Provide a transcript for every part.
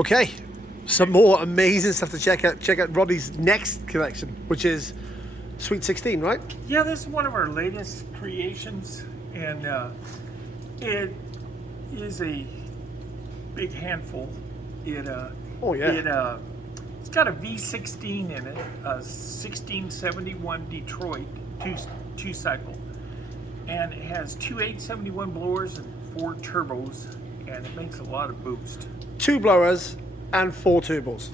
Okay, some more amazing stuff to check out. Check out Rodney's next collection, which is Sweet 16, right? Yeah, this is one of our latest creations, and it is a big handful. Oh yeah. It's got a V16 in it, a 1671 Detroit two cycle, and it has two 871 blowers and 4 turbos, and it makes a lot of boost. 2 blowers and 4 turbos.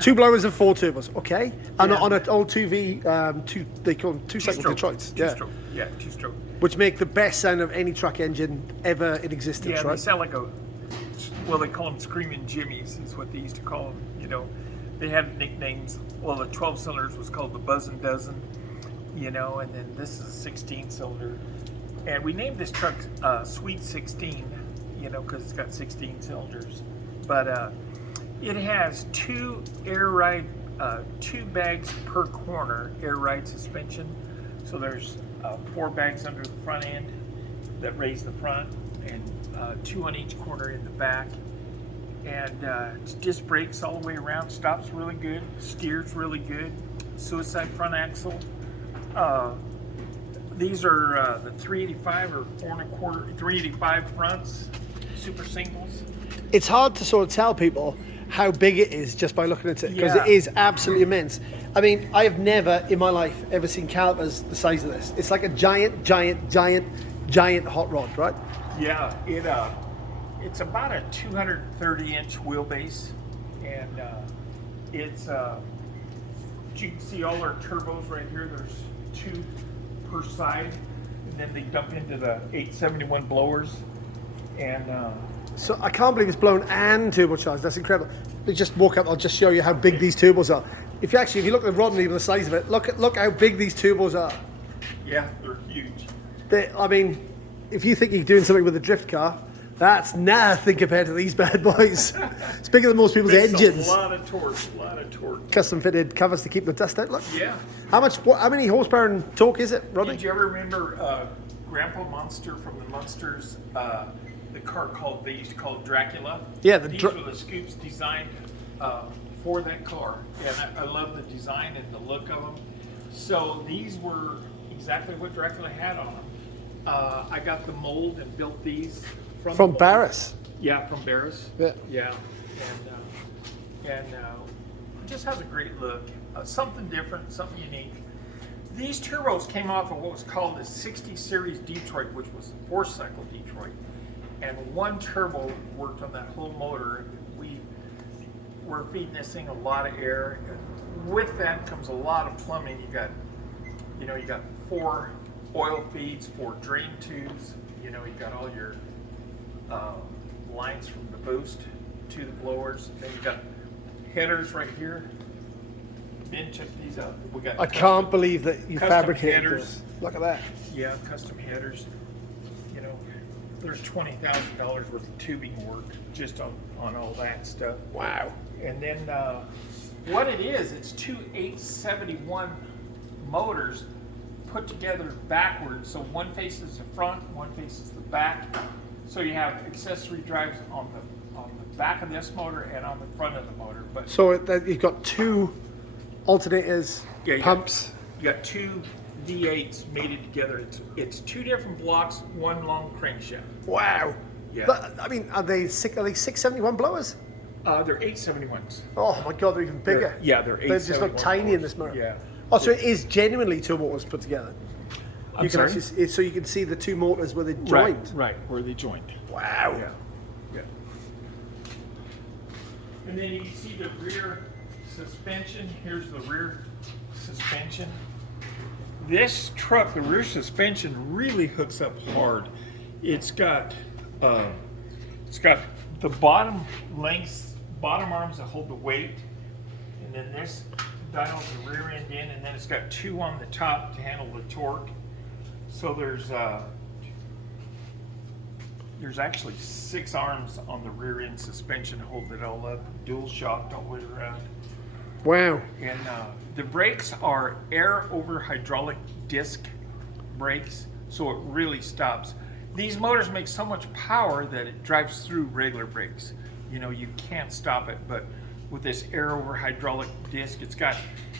2 blowers and 4 turbos. Okay. And on an old 2V, they call them 2-cycle Detroits. Two-stroke. Yeah, 2-stroke. Which make the best sound of any truck engine ever in existence, Yeah, right? they sound like they call them Screaming Jimmies is what they used to call them. You know, they had nicknames. Well, the 12 cylinders was called the Buzzin' Dozen, you know, and then this is a 16 cylinder. And we named this truck Sweet 16, you know, because it's got 16 cylinders. But it has 2 air ride, 2 bags per corner air ride suspension. So there's 4 bags under the front end that raise the front, and 2 on each corner in the back. And it's disc brakes all the way around, stops really good, steers really good, suicide front axle. These are the 385 or 4 1/4, 385 fronts, super singles. It's hard to sort of tell people how big it is just by looking at it, because Yeah. it is absolutely immense. I mean, I have never in my life ever seen calipers the size of this. It's like a giant hot rod, right? Yeah, it's about a 230-inch wheelbase, and it's you can see all our turbos right here. There's 2 per side, and then they dump into the 871 blowers, and So I can't believe it's blown and turbocharged. That's incredible. They just walk up. I'll just show you how big these turbos are. If you look at Rodney with the size of it, look how big these turbos are. yeah, they're huge. I mean, if you think you're doing something with a drift car, that's nothing compared to these bad boys. It's bigger than most people's engines. A lot of torque. Custom fitted covers to keep the dust out. Look. Yeah. How many horsepower and torque is it, Rodney? Did you ever remember Grandpa Munster from the Munsters? The car they used to call it Dracula. Yeah, these were the scoops designed for that car, and I love the design and the look of them. So these were exactly what Dracula had on them. I got the mold and built these from Barris. Yeah, from Barris. Yeah. And it just has a great look. Something different, something unique. These turbos came off of what was called the 60 Series Detroit, which was the 4-cycle Detroit. And 1 turbo worked on that whole motor. We were feeding this thing a lot of air. With that comes a lot of plumbing. You got 4 oil feeds, 4 drain tubes. You got all your lines from the boost to the blowers. Then you got headers right here. Ben, check these out. I can't believe that you fabricated headers. This. Look at that. Yeah, custom headers. There's $20,000 worth of tubing work just on all that stuff. Wow. And then what it is, it's 2 871 motors put together backwards. So one faces the front, one faces the back. So you have accessory drives on the back of this motor and on the front of the motor. But so you've got 2 alternators, pumps. You got 2 V8s mated together. It's 2 different blocks, 1 long crankshaft. Wow. Yeah. But, I mean, are they 671 blowers? They're 871s. Oh my God, they're even bigger. They're 871. They just look tiny in this motor. Yeah. Oh, so it is genuinely 2 motors put together. I'm sorry? So you can see the 2 motors where they joined. Right, where they joined. Wow. Yeah. And then you can see the rear suspension. Here's the rear suspension. This truck, the rear suspension really hooks up hard. It's got the bottom arms that hold the weight, and then this dials the rear end in, and then it's got 2 on the top to handle the torque. So there's actually 6 arms on the rear end suspension to hold it all up, dual shocked all the way around. Wow. And the brakes are air over hydraulic disc brakes, so it really stops. These motors make so much power that it drives through regular brakes. You know, you can't stop it. But with this air over hydraulic disc, it's got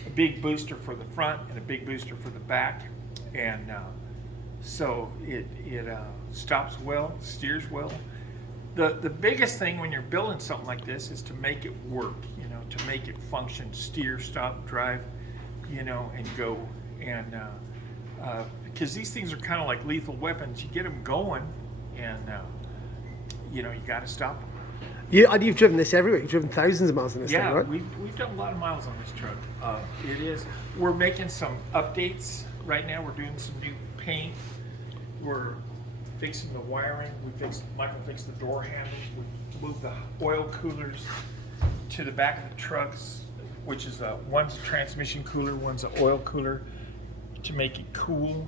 a big booster for the front and a big booster for the back, and so it stops well, steers well. The biggest thing when you're building something like this is to make it work, you know, to make it function, steer, stop, drive, you know, and go. And because these things are kind of like lethal weapons, you get them going, and you know, you got to stop them. Yeah, and you've driven this everywhere. You've driven thousands of miles on this thing, right? We've done a lot of miles on this truck. We're making some updates right now. We're doing some new paint. We're fixing the wiring. Michael fixed the door handles. We moved the oil coolers to the back of the trucks, which is one's a transmission cooler, one's an oil cooler, to make it cool.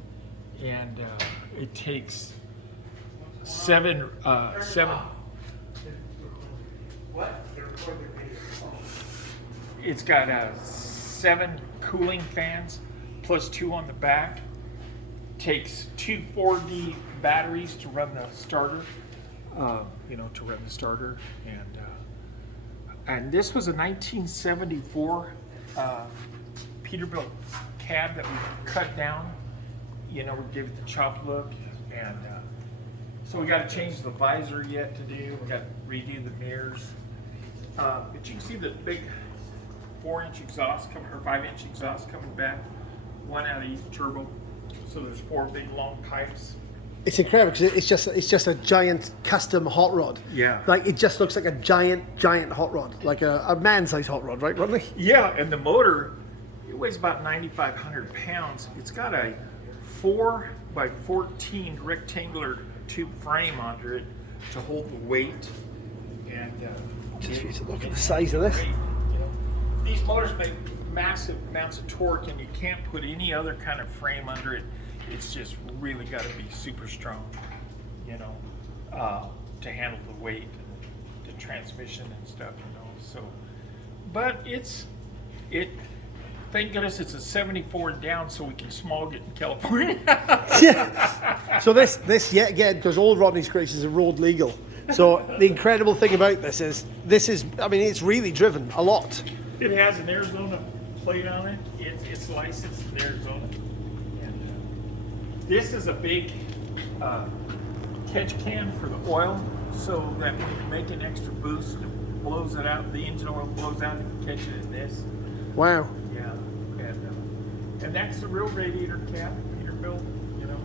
And it takes seven. It's got 7 cooling fans plus 2 on the back. Takes 2 4D batteries to run the starter. And this was a 1974 Peterbilt cab that we cut down. You know, we gave it the chopped look, and so we got to change the visor yet to do. We got to redo the mirrors. But you can see the big 4-inch exhaust coming, or 5-inch exhaust coming back, one out of each turbo. So there's 4 big long pipes. It's incredible because it's just a giant custom hot rod. Yeah. Like it just looks like a giant hot rod, like a man-sized hot rod, right, Rodney? Yeah, and the motor, it weighs about 9,500 pounds. It's got a 4x14 rectangular tube frame under it to hold the weight. And just for you to look at the size of this. Weight, you know. These motors make massive amounts of torque, and you can't put any other kind of frame under it. It's just really got to be super strong, you know, to handle the weight and the transmission and stuff, you know. So, but thank goodness it's a 74 down, so we can smog it in California. Yeah. So this yet again, because all Rodney's crates are road legal. So the incredible thing about this is, I mean, it's really driven a lot. It has an Arizona plate on it. It's licensed in Arizona. And this is a big catch can for the oil, so that when you make an extra boost, it blows it out. The engine oil blows out, and you catch it in this. Wow. Yeah, and that's the real radiator cap, Peterbilt. You know,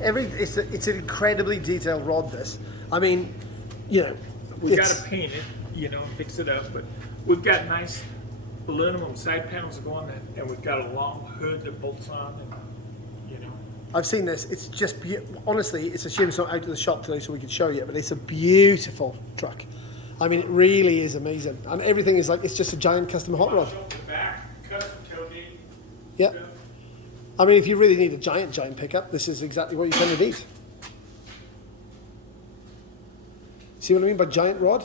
It's an incredibly detailed rod. This, I mean, you know, we got to paint it, you know, and fix it up, but we've got nice aluminum side panels that go on that, and we've got a long hood that bolts on, and you know. I've seen this. It's just honestly, it's a shame it's not out of the shop today so we can show you, but it's a beautiful truck. I mean, it really is amazing, and everything is like it's just a giant custom hot rod. The back, custom tailgate. Yeah. I mean, if you really need a giant pickup, this is exactly what you tend to need. See what I mean by giant rod?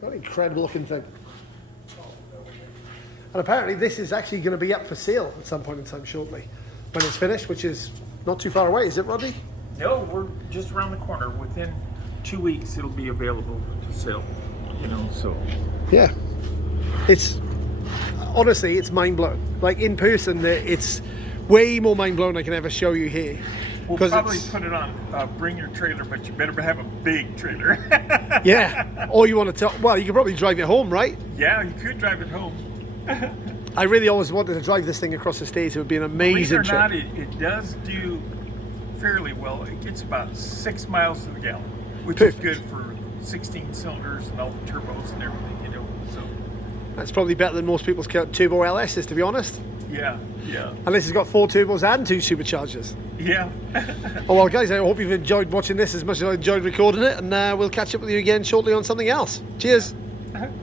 What an incredible looking thing. And apparently this is actually going to be up for sale at some point in time shortly, when it's finished, which is not too far away, is it, Rodney? No, we're just around the corner. Within 2 weeks, it'll be available to sell. You know, so. Yeah. It's honestly, it's mind blowing. Like in person, it's way more mind blowing I can ever show you here. We'll probably put it on Bring Your Trailer, but you better have a big trailer. Yeah. Or you want to well, you could probably drive it home, right? Yeah, you could drive it home. I really always wanted to drive this thing across the states. It would be an amazing trip. Believe it or not, it does do fairly well. It gets about 6 miles to the gallon, which is good for 16 cylinders and all the turbos and everything, you know. So that's probably better than most people's turbo LSs, to be honest. Yeah. And this has got 4 turbos and 2 superchargers. Yeah. Oh well, guys, I hope you've enjoyed watching this as much as I enjoyed recording it, and we'll catch up with you again shortly on something else. Cheers.